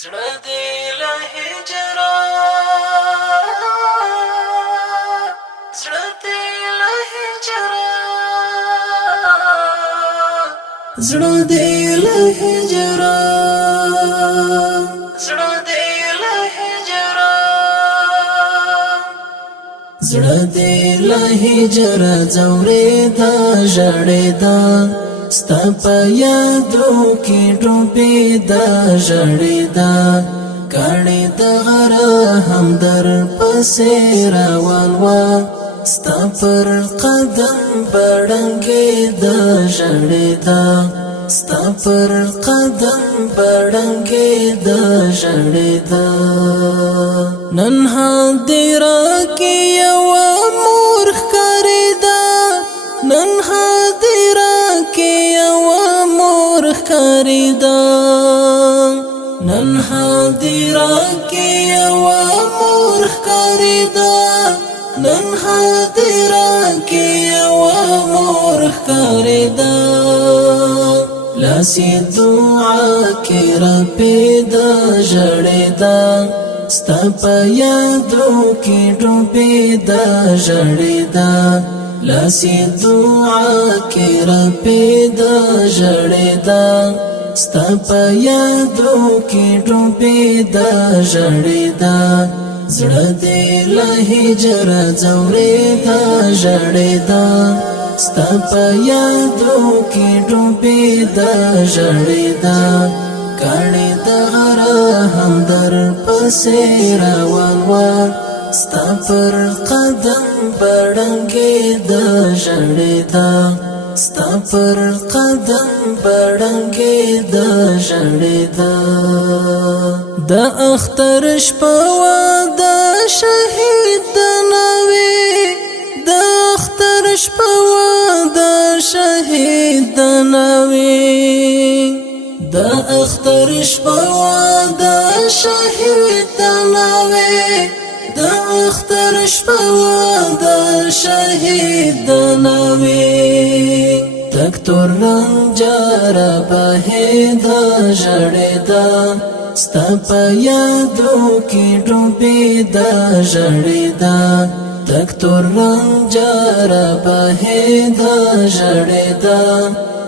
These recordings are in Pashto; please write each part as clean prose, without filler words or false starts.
زړه دې له هجرا زړه دې له هجرا زړه دې له هجرا زړه دې له هجرا زړه دې له هجرا زورې دا ژړې دا ستا په یادو کې ډوبې دا ژړې دا کاڼې د غره هم در پسې روان وه ستا پر قدم بړنګې دا ژړې دا ستا پر قدم بړنګې دا ژړې دا نن هدیره کې یوه مور ښکارېده نن هدیره کې یوه مور ښکارېده نن هدیره کې یوه مور ښکارېده نن هدیره کې یوه مور ښکارېده لاس یې دعا کې رپېده ژړېده ستا په یادو کې ډوبېده ژړېده لاس یې دعا کې رپېده ژړېده ستا په یادو کې ډوبېده ژړېده زړه دې له هجره ځورېده ژړېده ستا په یادو کې ډوبېده ژړېده کاڼې د غره هم در پسې روان وه ستا پر قدم بړنګې دا ژړېده ستا پر قدم بړنګې دا ژړېده د اختر شپه وه د شهید د ناوې د اختر شپه وه د شهید د ناوې د اختر شپه وه د شهید د ناوې د اختر شپه وه د شهید د ناوې تک تور رنجاره بهېده ژړېده ستا په یادو کې ډوبېده ژړېده تک تور رنجاره بهېده ژړېده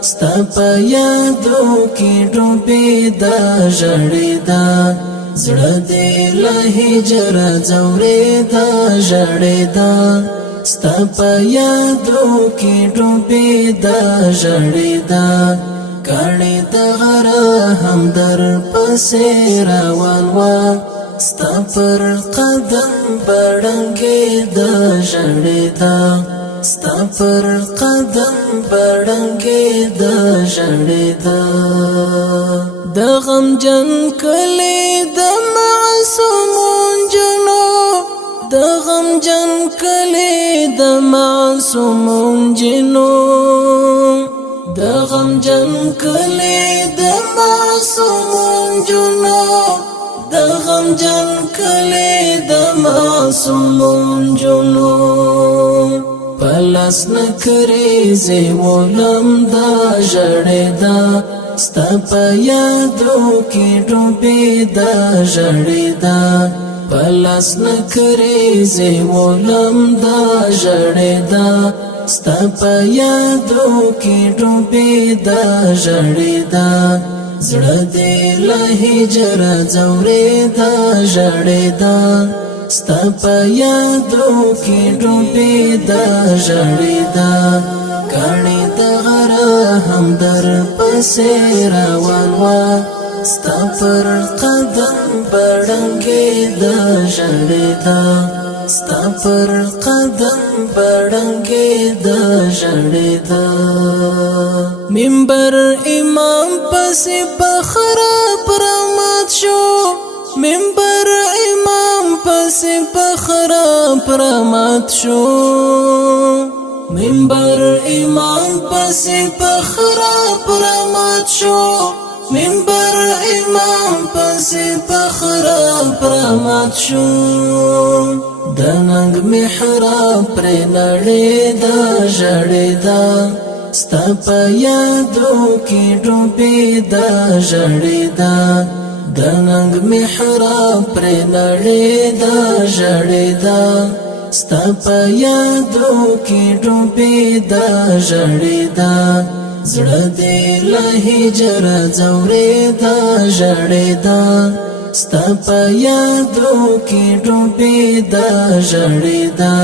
ستا په یادو کې ډوبېده ژړېده زړه دې له هجره ځورېده ژړېده ستا په یادو کې ډوبېده ژړېده کاڼې د غره هم در پسې روان وه ستا پر قدم بړنګې دا ژړېده ستا پر قدم بړنګې دا ژړېده د غمجن کلي د معصومو نجونو د غمجن کلي د معصومو نجونو د غمجن کلي د معصومو نجونو د غمجن کلي د معصومو نجونو پلاس نکریزې ولم دا ژړېده ستا په یادو کې ډوبېده ژړېده پلاس نکریزې ولم دا ژړېده ستا په یادو کې ډوبېده ژړېده زړه دې له هجره ځورېده ژړېده ستا په یادو کې ډوبېده ژړېده کاڼې د غره هم در پسې روان وه ستا پر قدم بړنګې دا ژړېده ستا پر قدم بړنګې دا ژړېده منبر امام پسې په خراب رمات شو منبر امام پسې په خراب رمات شو منبر امام پسې په خراب رمات شو منبر امام پسې په خراب رمات شو د ننګ محراب پرې نړېده ژړېده ستا په یادو کې ډوبېده ژړېده د ننګ محراب پر نړۍ دا ژړې دا ستا په یادو کې ډوبې دا ژړې دا زړه دې له هجر ځورې دا ژړې دا ستا په یادو کې ډوبې دا ژړې دا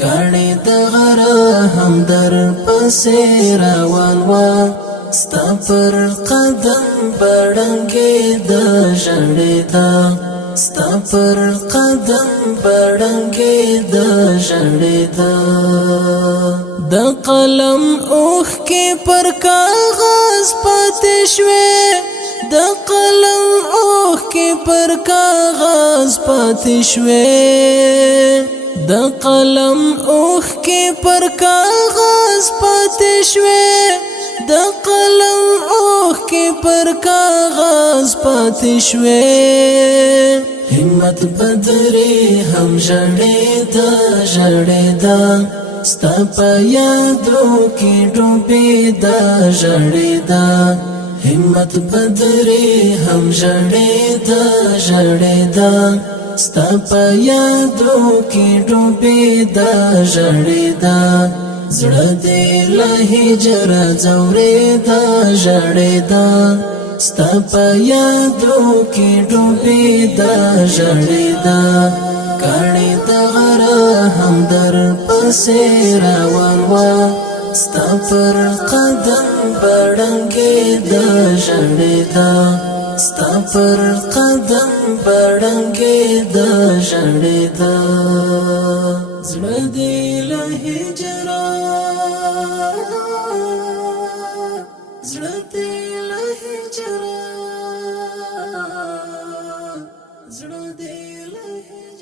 کاڼې د غره هم در پسې روان وه ستا پر قدم بړنګې دا ژړې دا ستا پر قدم بړنګې دا ژړې دا د قلم اوښ کې پر کاغذ پاتې شوې د قلم اوښ کې پر کاغذ پاتې شوې د قلم اوښ کې پر کاغذ پاتې شوې د قلم اوښ کې پر کاغذ پاتې شوې همت بدرې هم ژړېده ژړېده ستا په یادو کې ډوبېده ژړېده همت بدرې هم ژړېده ژړېده ستا په یادو کې ډوبېده ژړېده زړه دې له هجر ځورېده ژړېده ستا په یادو کې ډوبېده ژړېده کاڼې د غره هم در پسې روان وه ستا پر قدم بړنګېده ژړېده ستا پر قدم بړنګېده ژړېده زړه دې له هجره زړه دې له هجره زړه دې له هجره